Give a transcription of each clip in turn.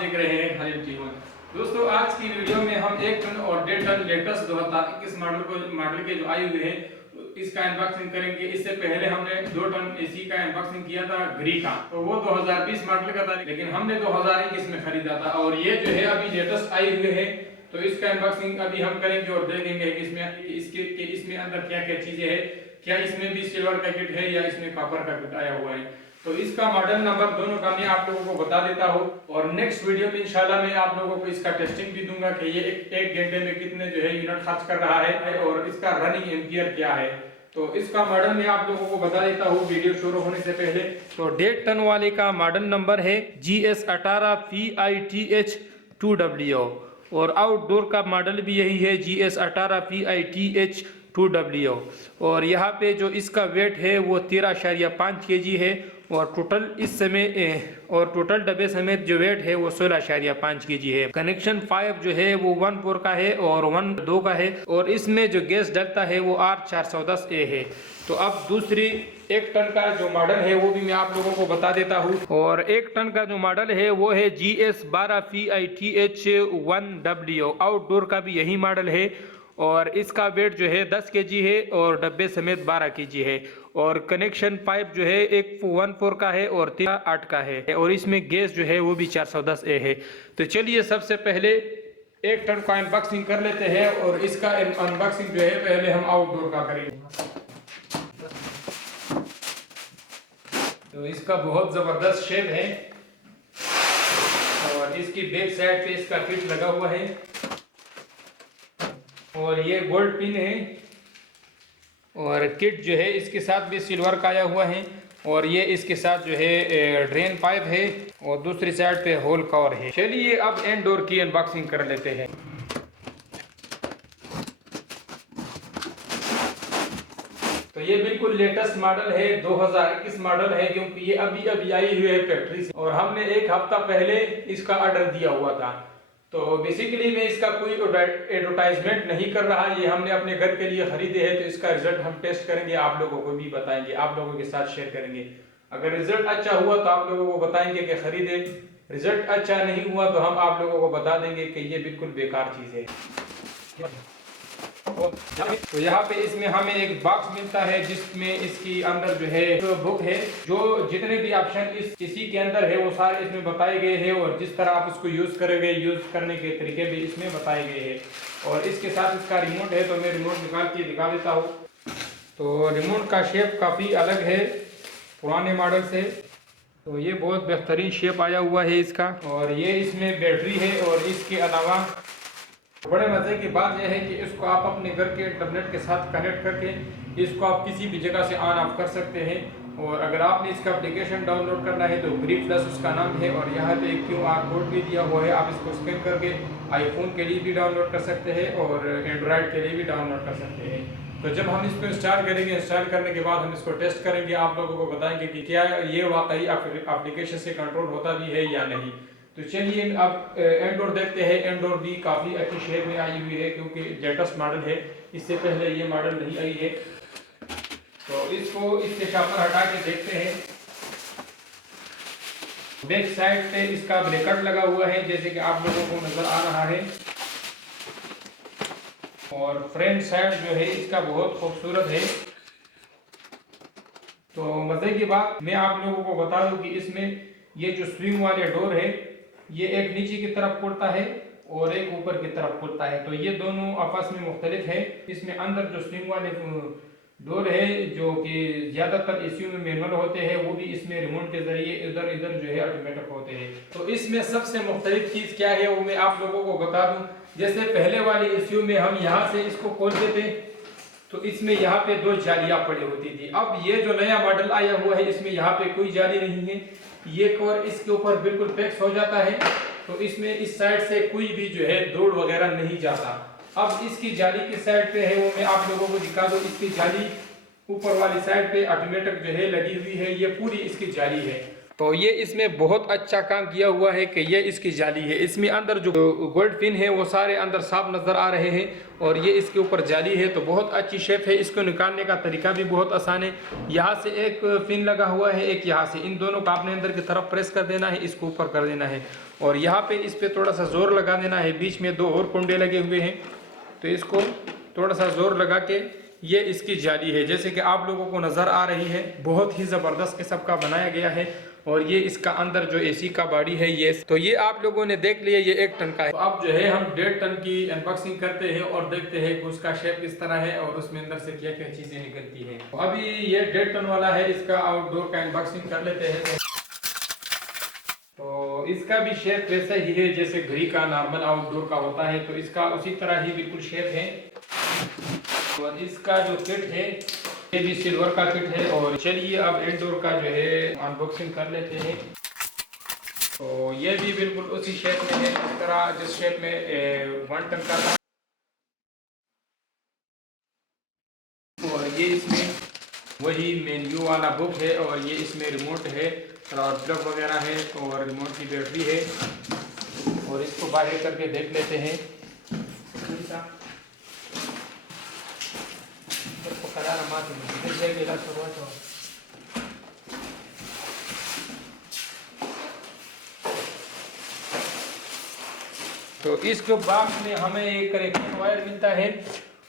देख रहे हैं हलीम टीवी। दोस्तों आज की वीडियो में हम 1 टन और 1.5 टन लेटेस्ट 2021 मॉडल के जो आए हुए हैं इसका अनबॉक्सिंग करेंगे। इससे पहले हमने 2 टन एसी का अनबॉक्सिंग किया था घड़ी का, तो वो 2020 मॉडल का था, लेकिन हमने 2021 में खरीदा था। और ये जो है अभी लेटेस्ट आए हुए हैं, तो इसका अनबॉक्सिंग अभी हम करेंगे और देखेंगे कि इसमें अंदर क्या क्या चीजें हैं, क्या इसमें भी सिल्वर का किट है या इसमें कॉपर का किट आया हुआ है। तो इसका मॉडल नंबर दोनों का मैं आप लोगों को बता देता हूँ, और नेक्स्ट वीडियो में इंशाल्लाह मैं आप लोगों को इसका टेस्टिंग भी दूंगा कि ये एक घंटे में कितने जो है यूनिट खर्च कर रहा है और इसका रनिंग एम्पियर क्या है। तो इसका मॉडल मैं आप लोगों को बता देता हूँ वीडियो शुरू होने से पहले। तो 1.5 टन वाले का मॉडल नंबर है GS18 PITH 2W, और आउटडोर का मॉडल भी यही है GS18 PITH 2W। और यहाँ पे जो इसका वेट है वो 13.5 kg है, और टोटल डब्बे समेत जो वेट है वो 16.5 kg है। कनेक्शन 5 जो है वो 1 का है और 1 2 का है, और इसमें जो गैस डलता है वो R410A है। तो अब दूसरी 1 टन का जो मॉडल है वो भी मैं आप लोगों को बता देता हूँ। और 1 टन का जो मॉडल है वो है GS12 PITH 1W। आउटडोर का भी यही मॉडल है, और इसका वेट जो है 10 kg है और डब्बे समेत 12 kg है। और कनेक्शन पाइप जो है एक 1 का है और 8 का है, और इसमें गैस जो है वो भी 410A है। तो चलिए सबसे पहले 1 टन का अनबॉक्सिंग कर लेते हैं, और इसका अनबॉक्सिंग जो है पहले हम आउटडोर का करेंगे। तो इसका बहुत जबरदस्त शेप है, और इसकी बैक साइड पे इसका किट लगा हुआ है, और ये गोल्ड पिन है, और किट जो है इसके साथ भी सिल्वर का आया हुआ है, और ये इसके साथ जो है ड्रेन पाइप है, और दूसरी साइड पे होल कवर है। चलिए अब इनडोर की अनबॉक्सिंग कर लेते हैं। तो ये बिल्कुल लेटेस्ट मॉडल है, 2021 मॉडल है, क्योंकि ये अभी आई हुई है फैक्ट्री से, और हमने 1 हफ्ता पहले इसका ऑर्डर दिया हुआ था। तो बेसिकली मैं इसका कोई एडवर्टाइजमेंट नहीं कर रहा, ये हमने अपने घर के लिए खरीदे हैं। तो इसका रिजल्ट हम टेस्ट करेंगे, आप लोगों को भी बताएंगे, आप लोगों के साथ शेयर करेंगे। अगर रिजल्ट अच्छा हुआ तो आप लोगों को बताएंगे कि खरीदे, रिजल्ट अच्छा नहीं हुआ तो हम आप लोगों को बता देंगे कि ये बिल्कुल बेकार चीज है। तो यहाँ पे इसमें हमें एक बॉक्स मिलता है, जिसमें इसकी अंदर जो है बुक है, जो जितने भी ऑप्शन इसी के अंदर है वो सारे इसमें बताए गए हैं, और जिस तरह आप इसको यूज करेंगे, यूज करने के तरीके भी इसमें बताए गए हैं। और इसके साथ इसका रिमोट है, तो मैं रिमोट निकाल के दिखा देता हूँ। तो रिमोट का शेप काफी अलग है पुराने मॉडल से, तो ये बहुत बेहतरीन शेप आया हुआ है इसका। और ये इसमें बैटरी है, और इसके अलावा बड़े मजे की बात यह है कि इसको आप अपने घर के इंटरनेट के साथ कनेक्ट करके इसको आप किसी भी जगह से ऑन ऑफ कर सकते हैं। और अगर आपने इसका एप्लीकेशन डाउनलोड करना है तो ग्रिप प्लस उसका नाम है, और यहाँ पे एक QR कोड भी दिया हुआ है, आप इसको स्कैन करके आईफोन के लिए भी डाउनलोड कर सकते हैं और एंड्रॉयड के लिए भी डाउनलोड कर सकते हैं। तो जब हम इसको इंस्टॉल करेंगे, इंस्टॉल करने के बाद हम इसको टेस्ट करेंगे, आप लोगों को बताएंगे कि क्या ये वाकई एप्लीकेशन से कंट्रोल होता भी है या नहीं। तो चलिए अब इंडोर देखते हैं। इंडोर भी काफ़ी अच्छी शेप में आई हुई है, क्योंकि लेटेस्ट मॉडल है, इससे पहले ये मॉडल नहीं आई है। तो इसको इससे शापर हटा के देखते हैं। बैक साइड पे इसका ब्रेकेट लगा हुआ है, जैसे कि आप लोगों को नजर आ रहा है, और फ्रंट साइड जो है इसका बहुत खूबसूरत है। तो मजे की बात मैं आप लोगों को बता दूं कि इसमें ये जो स्विंग वाले डोर है, ये एक नीचे की तरफ खुलता है और एक ऊपर की तरफ खुलता है, तो ये दोनों आपस में मुख्तलिफ है। इसमें अंदर जो स्विंग वाले डोर है, जो कि ज्यादातर एसीयू में मैनुअल होते हैं, वो भी इसमें रिमोट के जरिए इधर इधर जो है ऑटोमेटिक होते हैं। तो इसमें सबसे मुख्तलिफ चीज क्या है वो मैं आप लोगों को बता दूं। जैसे पहले वाले एसीयू में हम यहाँ से इसको खोलते थे, तो इसमें यहाँ पे 2 जालियां पड़ी होती थी। अब ये जो नया मॉडल आया हुआ है, इसमें यहाँ पे कोई जाली नहीं है, ये कवर इसके ऊपर बिल्कुल फिक्स हो जाता है, तो इसमें इस साइड से कोई भी जो है दौड़ वगैरह नहीं जाता। अब इसकी जाली किस साइड पे है वो मैं आप लोगों को दिखा दूं। इसकी जाली ऊपर वाली साइड पे ऑटोमेटिक जो है लगी हुई है, ये पूरी इसकी जाली है। तो ये इसमें बहुत अच्छा काम किया हुआ है कि ये इसकी जाली है, इसमें अंदर जो गोल्ड पिन है वो सारे अंदर साफ नज़र आ रहे हैं और ये इसके ऊपर जाली है। तो बहुत अच्छी शेप है, इसको निकालने का तरीका भी बहुत आसान है। यहाँ से एक पिन लगा हुआ है, एक यहाँ से, इन दोनों को आपने अंदर की तरफ प्रेस कर देना है, इसको ऊपर कर देना है और यहाँ पे इस पर थोड़ा सा जोर लगा देना है। बीच में 2 और कुंडे लगे हुए हैं, तो इसको थोड़ा सा जोर लगा के, ये इसकी जाली है जैसे कि आप लोगों को नज़र आ रही है। बहुत ही ज़बरदस्त किस्म का बनाया गया है और ये इसका अंदर जो एसी का बॉडी है ये, तो ये आप लोगों ने देख लिया, ये 1 टन का है। तो अब जो है हम 1.5 टन की अनबॉक्सिंग करते हैं और देखते हैं कि उसका शेप किस तरह है और उसमें अंदर से क्या क्या चीज़ें निकलती हैं। तो अभी ये 1.5 टन वाला है, इसका आउटडोर का अनबॉक्सिंग कर लेते हैं। तो इसका भी शेप वैसा ही है जैसे घड़ी का नॉर्मल आउटडोर का होता है, तो इसका उसी तरह ही बिल्कुल शेप है। और इसका जो किट है ये भी सिल्वर का किट है। और चलिए अब इंडोर का जो है अनबॉक्सिंग कर लेते हैं। तो ये भी बिल्कुल उसी शेप में है इस तरह जिस शेप में 1 टन का था। और ये इसमें वही मेन्यू वाला बुक है और ये इसमें रिमोट है और प्लग वगैरह है और रिमोट की बैटरी है। और इसको बाहर करके देख लेते हैं। तो इसके बाद में हमें एक कनेक्शन वायर मिलता है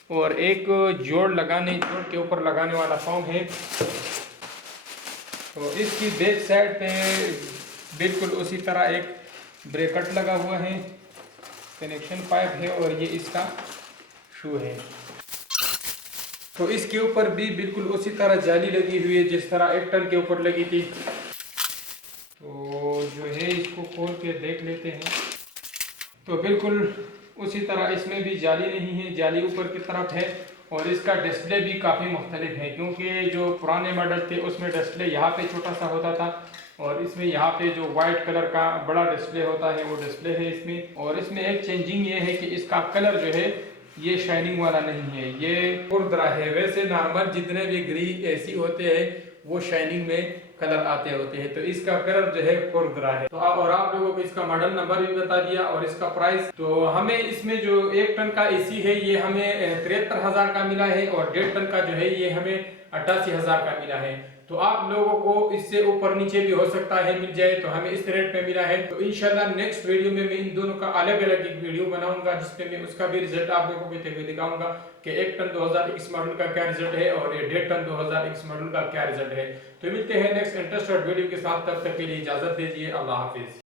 और एक जोड़ के ऊपर लगाने वाला फॉर्म है। तो इसकी बैक साइड पे बिल्कुल उसी तरह एक ब्रैकेट लगा हुआ है, कनेक्शन पाइप है और ये इसका शू है। तो इसके ऊपर भी बिल्कुल उसी तरह जाली लगी हुई है जिस तरह 1 टन के ऊपर लगी थी। तो जो है इसको खोल के देख लेते हैं। तो बिल्कुल उसी तरह इसमें भी जाली नहीं है, जाली ऊपर की तरफ है। और इसका डिस्प्ले भी काफ़ी मुख्तलिफ है क्योंकि जो पुराने मॉडल थे उसमें डिस्प्ले यहाँ पे छोटा सा होता था और इसमें यहाँ पे जो वाइट कलर का बड़ा डिस्प्ले होता है वो डिस्प्ले है इसमें। और इसमें एक चेंजिंग ये है कि इसका कलर जो है ये शाइनिंग वाला नहीं है, ये खुरदरा है। वैसे नॉर्मल जितने भी घड़ी एसी होते हैं वो शाइनिंग में कलर आते होते हैं, तो इसका कलर जो है खुरदरा है। तो और आप लोगों को इसका मॉडल नंबर भी बता दिया और इसका प्राइस। तो हमें इसमें जो 1 टन का एसी है ये हमें 73,000 का मिला है और 1.5 टन का जो है ये हमें 88,000 का मिला है। तो आप लोगों को इससे ऊपर नीचे भी हो सकता है मिल जाए, तो हमें इस रेट पे मिला है। तो इंशाल्लाह नेक्स्ट वीडियो में मैं इन दोनों का अलग अलग एक वीडियो बनाऊंगा जिसपे मैं उसका भी रिजल्ट आप लोगों को दिखाऊंगा कि 1 टन 2021 मॉडल का क्या रिजल्ट है और ये 1.5 टन 2021 मॉडल का क्या रिजल्ट है। तो मिलते हैं नेक्स्ट इंटरेस्टेड वीडियो के साथ, तब तक के लिए इजाजत दीजिए। अल्लाह हाफिज।